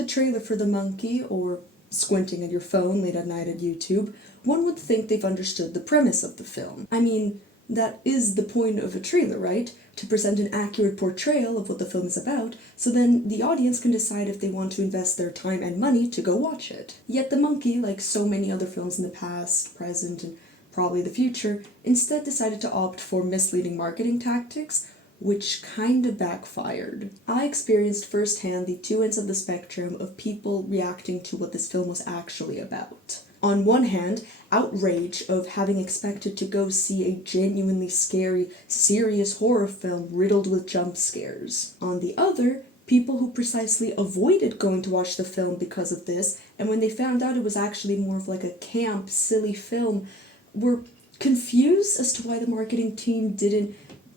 the trailer for The Monkey, or squinting at your phone late at night at YouTube, one would think they've understood the premise of the film. I mean, that is the point of a trailer, right? To present an accurate portrayal of what the film is about, so then the audience can decide if they want to invest their time and money to go watch it. Yet The Monkey, like so many other films in the past, present, and probably the future, instead decided to opt for misleading marketing tactics, which kinda backfired. I experienced firsthand the two ends of the spectrum of people reacting to what this film was actually about. On one hand, outrage of having expected to go see a genuinely scary, serious horror film riddled with jump scares. On the other, people who precisely avoided going to watch the film because of this, and when they found out it was actually more of like a camp, silly film, were confused as to why the marketing team didn't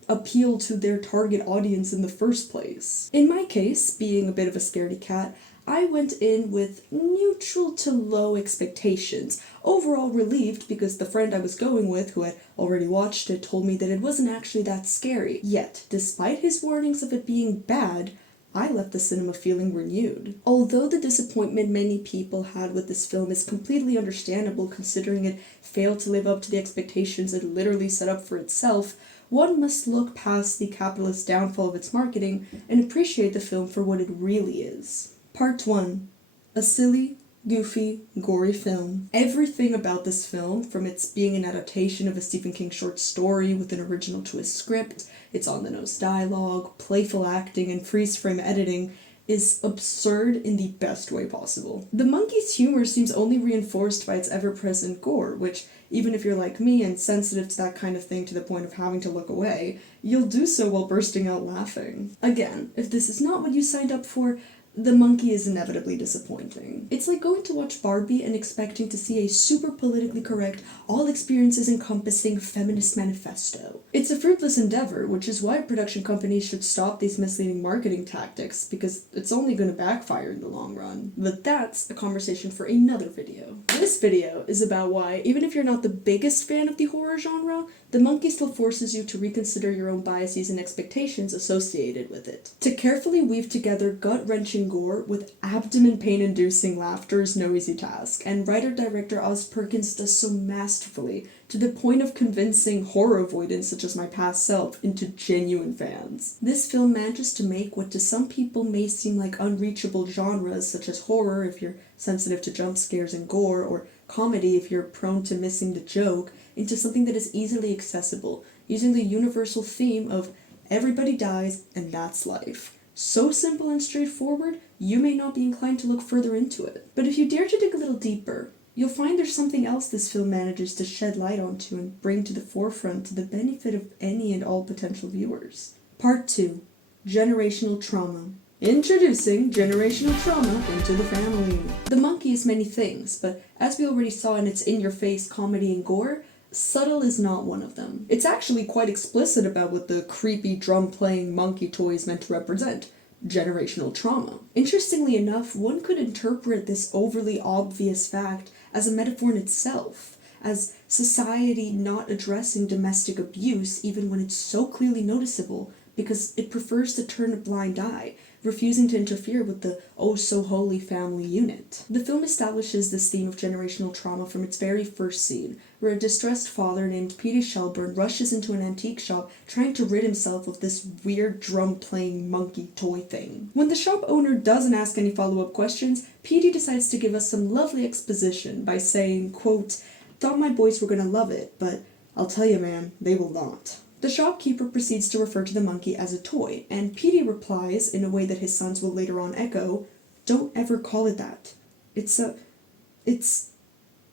appeal to their target audience in the first place. In my case, being a bit of a scaredy cat, I went in with neutral to low expectations, overall relieved because the friend I was going with, who had already watched it, told me that it wasn't actually that scary. Yet, despite his warnings of it being bad, I left the cinema feeling renewed. Although the disappointment many people had with this film is completely understandable considering it failed to live up to the expectations it literally set up for itself, one must look past the capitalist downfall of its marketing and appreciate the film for what it really is. Part 1. A silly, goofy, gory film. Everything about this film, from its being an adaptation of a Stephen King short story with an original twist script, its on-the-nose dialogue, playful acting, and freeze-frame editing, is absurd in the best way possible. The Monkey's humor seems only reinforced by its ever-present gore, which, even if you're like me and sensitive to that kind of thing to the point of having to look away, you'll do so while bursting out laughing. Again, if this is not what you signed up for, The Monkey is inevitably disappointing. It's like going to watch Barbie and expecting to see a super politically correct, all experiences encompassing feminist manifesto. It's a fruitless endeavor, which is why production companies should stop these misleading marketing tactics, because it's only going to backfire in the long run. But that's a conversation for another video. This video is about why, even if you're not the biggest fan of the horror genre, The Monkey still forces you to reconsider your own biases and expectations associated with it. To carefully weave together gut-wrenching gore with abdomen pain-inducing laughter is no easy task, and writer-director Oz Perkins does so masterfully, to the point of convincing horror avoidants such as my past self into genuine fans. This film manages to make what to some people may seem like unreachable genres such as horror if you're sensitive to jump scares and gore, or comedy if you're prone to missing the joke, into something that is easily accessible, using the universal theme of everybody dies and that's life. So simple and straightforward, you may not be inclined to look further into it. But if you dare to dig a little deeper, you'll find there's something else this film manages to shed light onto and bring to the forefront to the benefit of any and all potential viewers. Part 2. Generational Trauma. Introducing generational trauma into the family. The Monkey is many things, but as we already saw in its in-your-face comedy and gore, subtle is not one of them. It's actually quite explicit about what the creepy drum-playing monkey toy is meant to represent: generational trauma. Interestingly enough, one could interpret this overly obvious fact as a metaphor in itself, as society not addressing domestic abuse even when it's so clearly noticeable because it prefers to turn a blind eye, refusing to interfere with the oh-so-holy family unit. The film establishes this theme of generational trauma from its very first scene, where a distressed father named Petey Shelburne rushes into an antique shop trying to rid himself of this weird drum-playing monkey toy thing. When the shop owner doesn't ask any follow-up questions, Petey decides to give us some lovely exposition by saying, quote, "Thought my boys were gonna love it, but I'll tell you, man, they will not." The shopkeeper proceeds to refer to the monkey as a toy, and Petey replies, in a way that his sons will later on echo, "Don't ever call it that.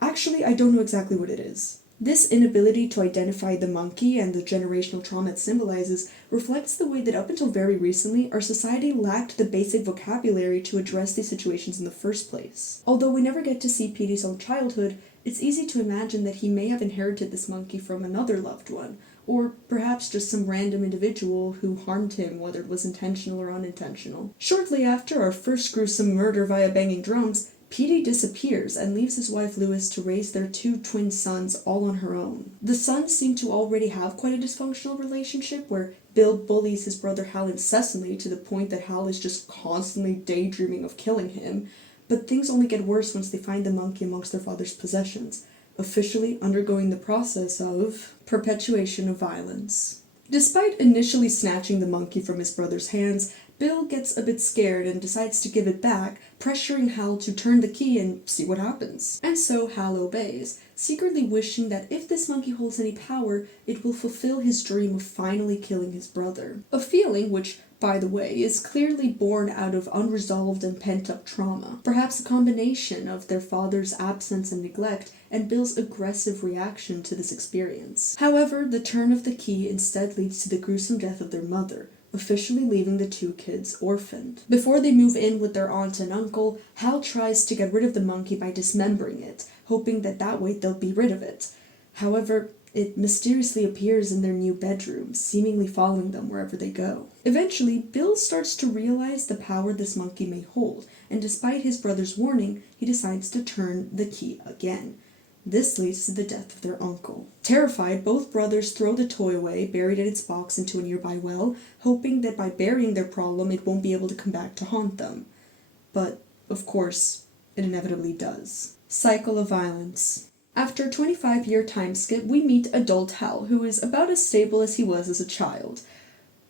Actually, I don't know exactly what it is." This inability to identify the monkey and the generational trauma it symbolizes reflects the way that up until very recently, our society lacked the basic vocabulary to address these situations in the first place. Although we never get to see Petey's own childhood, it's easy to imagine that he may have inherited this monkey from another loved one, or perhaps just some random individual who harmed him, whether it was intentional or unintentional. Shortly after our first gruesome murder via banging drums, Petey disappears and leaves his wife Louis to raise their 2 twin sons all on her own. The sons seem to already have quite a dysfunctional relationship where Bill bullies his brother Hal incessantly to the point that Hal is just constantly daydreaming of killing him, but things only get worse once they find the monkey amongst their father's possessions, officially undergoing the process of perpetuation of violence. Despite initially snatching the monkey from his brother's hands, Bill gets a bit scared and decides to give it back, pressuring Hal to turn the key and see what happens. And so Hal obeys, secretly wishing that if this monkey holds any power, it will fulfill his dream of finally killing his brother. A feeling which, by the way, is clearly born out of unresolved and pent-up trauma. Perhaps a combination of their father's absence and neglect and Bill's aggressive reaction to this experience. However, the turn of the key instead leads to the gruesome death of their mother, officially leaving the 2 kids orphaned. Before they move in with their aunt and uncle, Hal tries to get rid of the monkey by dismembering it, hoping that way they'll be rid of it. However, it mysteriously appears in their new bedroom, seemingly following them wherever they go. Eventually, Bill starts to realize the power this monkey may hold, and despite his brother's warning, he decides to turn the key again. This leads to the death of their uncle. Terrified, both brothers throw the toy away, buried in its box, into a nearby well, hoping that by burying their problem it won't be able to come back to haunt them. But, of course, it inevitably does. Cycle of violence. After a 25-year time skip, we meet adult Hal, who is about as stable as he was as a child,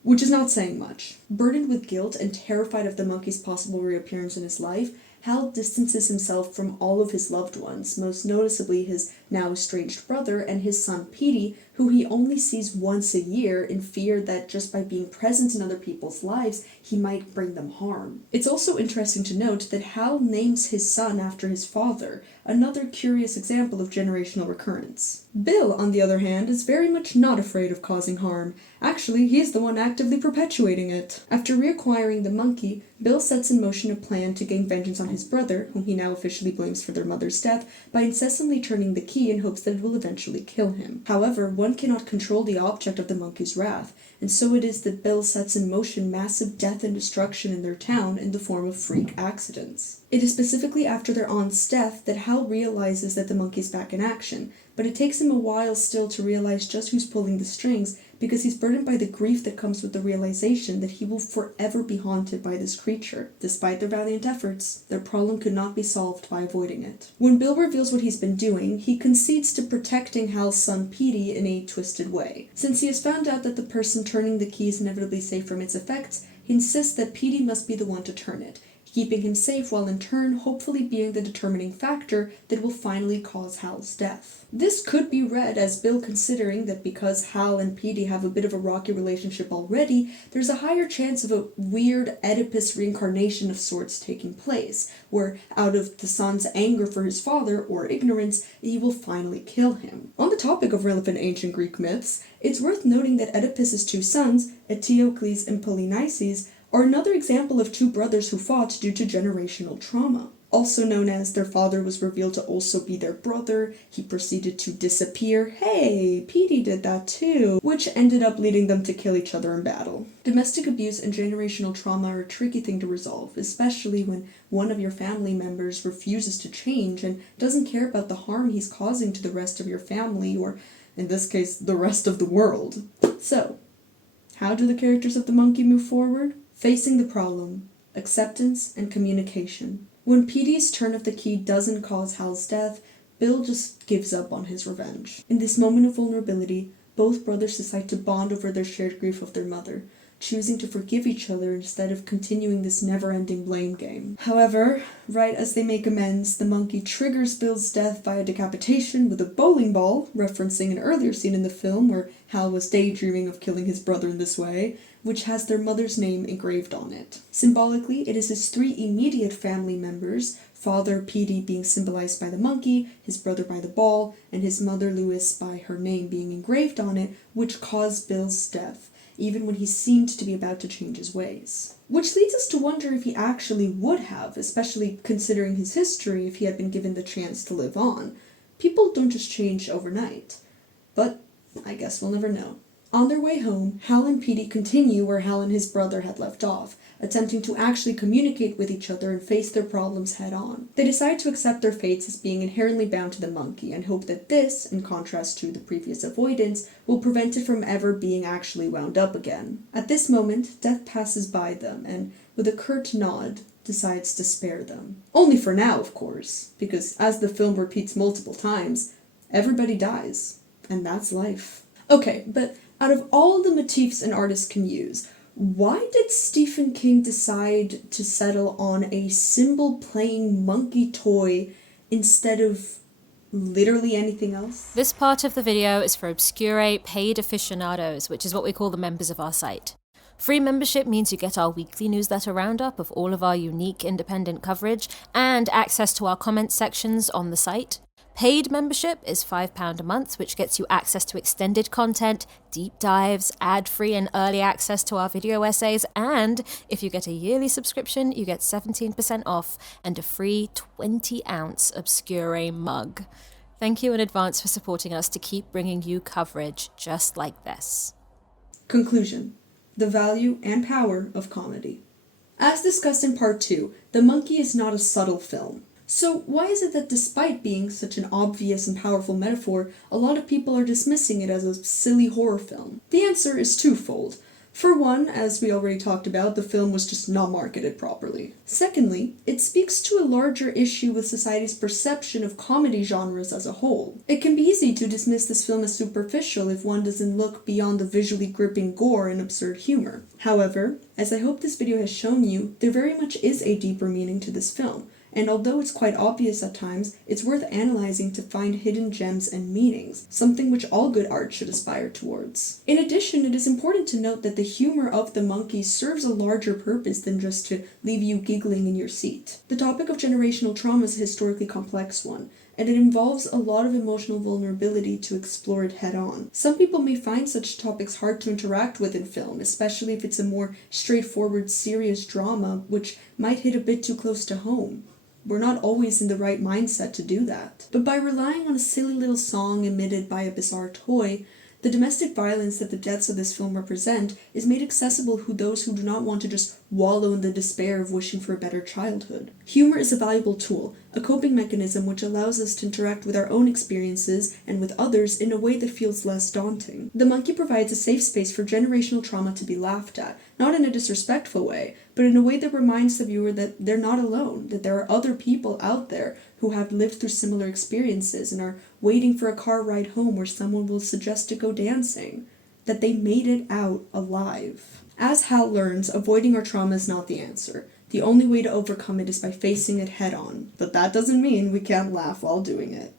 which is not saying much. Burdened with guilt and terrified of the monkey's possible reappearance in his life, Hal distances himself from all of his loved ones, most noticeably his now estranged brother and his son Petey, who he only sees once a year in fear that just by being present in other people's lives, he might bring them harm. It's also interesting to note that Hal names his son after his father, another curious example of generational recurrence. Bill, on the other hand, is very much not afraid of causing harm. Actually, he is the one actively perpetuating it. After reacquiring the monkey, Bill sets in motion a plan to gain vengeance on his brother, whom he now officially blames for their mother's death, by incessantly turning the key in hopes that it will eventually kill him. However, one cannot control the object of the monkey's wrath, and so it is that Bill sets in motion massive death and destruction in their town in the form of freak accidents. It is specifically after their aunt's death that Hal realizes that the monkey's back in action, but it takes him a while still to realize just who's pulling the strings, because he's burdened by the grief that comes with the realization that he will forever be haunted by this creature. Despite their valiant efforts, their problem could not be solved by avoiding it. When Bill reveals what he's been doing, he concedes to protecting Hal's son Petey in a twisted way. Since he has found out that the person turning the key is inevitably safe from its effects, he insists that Petey must be the one to turn it, keeping him safe while in turn hopefully being the determining factor that will finally cause Hal's death. This could be read as Bill considering that because Hal and Petey have a bit of a rocky relationship already, there's a higher chance of a weird Oedipus reincarnation of sorts taking place, where out of the son's anger for his father, or ignorance, he will finally kill him. On the topic of relevant ancient Greek myths, it's worth noting that Oedipus's 2 sons, Eteocles and Polynices, are another example of 2 brothers who fought due to generational trauma. Also known as their father was revealed to also be their brother, he proceeded to disappear, hey, Petey did that too, which ended up leading them to kill each other in battle. Domestic abuse and generational trauma are a tricky thing to resolve, especially when one of your family members refuses to change and doesn't care about the harm he's causing to the rest of your family, or in this case, the rest of the world. So, how do the characters of The Monkey move forward? Facing the problem, acceptance, and communication. When Petey's turn of the key doesn't cause Hal's death, Bill just gives up on his revenge. In this moment of vulnerability, both brothers decide to bond over their shared grief of their mother, choosing to forgive each other instead of continuing this never-ending blame game. However, right as they make amends, the monkey triggers Bill's death via decapitation with a bowling ball, referencing an earlier scene in the film where Hal was daydreaming of killing his brother in this way, which has their mother's name engraved on it. Symbolically, it is his 3 immediate family members, father Petey being symbolized by the monkey, his brother by the ball, and his mother Louis by her name being engraved on it, which caused Bill's death, even when he seemed to be about to change his ways. Which leads us to wonder if he actually would have, especially considering his history, if he had been given the chance to live on. People don't just change overnight. But I guess we'll never know. On their way home, Hal and Petey continue where Hal and his brother had left off, attempting to actually communicate with each other and face their problems head on. They decide to accept their fates as being inherently bound to the monkey and hope that this, in contrast to the previous avoidance, will prevent it from ever being actually wound up again. At this moment, Death passes by them and, with a curt nod, decides to spare them. Only for now, of course, because as the film repeats multiple times, everybody dies, and that's life. Okay, but out of all the motifs an artist can use, why did Stephen King decide to settle on a cymbal-playing monkey toy instead of literally anything else? This part of the video is for OBSCURAE paid aficionados, which is what we call the members of our site. Free membership means you get our weekly newsletter roundup of all of our unique independent coverage and access to our comment sections on the site. Paid membership is £5 a month, which gets you access to extended content, deep dives, ad-free and early access to our video essays, and if you get a yearly subscription, you get 17% off and a free 20-ounce OBSCURAE mug. Thank you in advance for supporting us to keep bringing you coverage just like this. Conclusion: the value and power of comedy. As discussed in part 2, The Monkey is not a subtle film. So why is it that despite being such an obvious and powerful metaphor, a lot of people are dismissing it as a silly horror film? The answer is twofold. For one, as we already talked about, the film was just not marketed properly. Secondly, it speaks to a larger issue with society's perception of comedy genres as a whole. It can be easy to dismiss this film as superficial if one doesn't look beyond the visually gripping gore and absurd humor. However, as I hope this video has shown you, there very much is a deeper meaning to this film. And although it's quite obvious at times, it's worth analyzing to find hidden gems and meanings, something which all good art should aspire towards. In addition, it is important to note that the humor of The Monkey serves a larger purpose than just to leave you giggling in your seat. The topic of generational trauma is a historically complex one, and it involves a lot of emotional vulnerability to explore it head-on. Some people may find such topics hard to interact with in film, especially if it's a more straightforward, serious drama, which might hit a bit too close to home. We're not always in the right mindset to do that. But by relying on a silly little song emitted by a bizarre toy, the domestic violence that the deaths of this film represent is made accessible to those who do not want to just wallow in the despair of wishing for a better childhood. Humor is a valuable tool, a coping mechanism which allows us to interact with our own experiences and with others in a way that feels less daunting. The Monkey provides a safe space for generational trauma to be laughed at, not in a disrespectful way, but in a way that reminds the viewer that they're not alone, that there are other people out there who have lived through similar experiences and are waiting for a car ride home where someone will suggest to go dancing, that they made it out alive. As Hal learns, avoiding our trauma is not the answer. The only way to overcome it is by facing it head on, but that doesn't mean we can't laugh while doing it.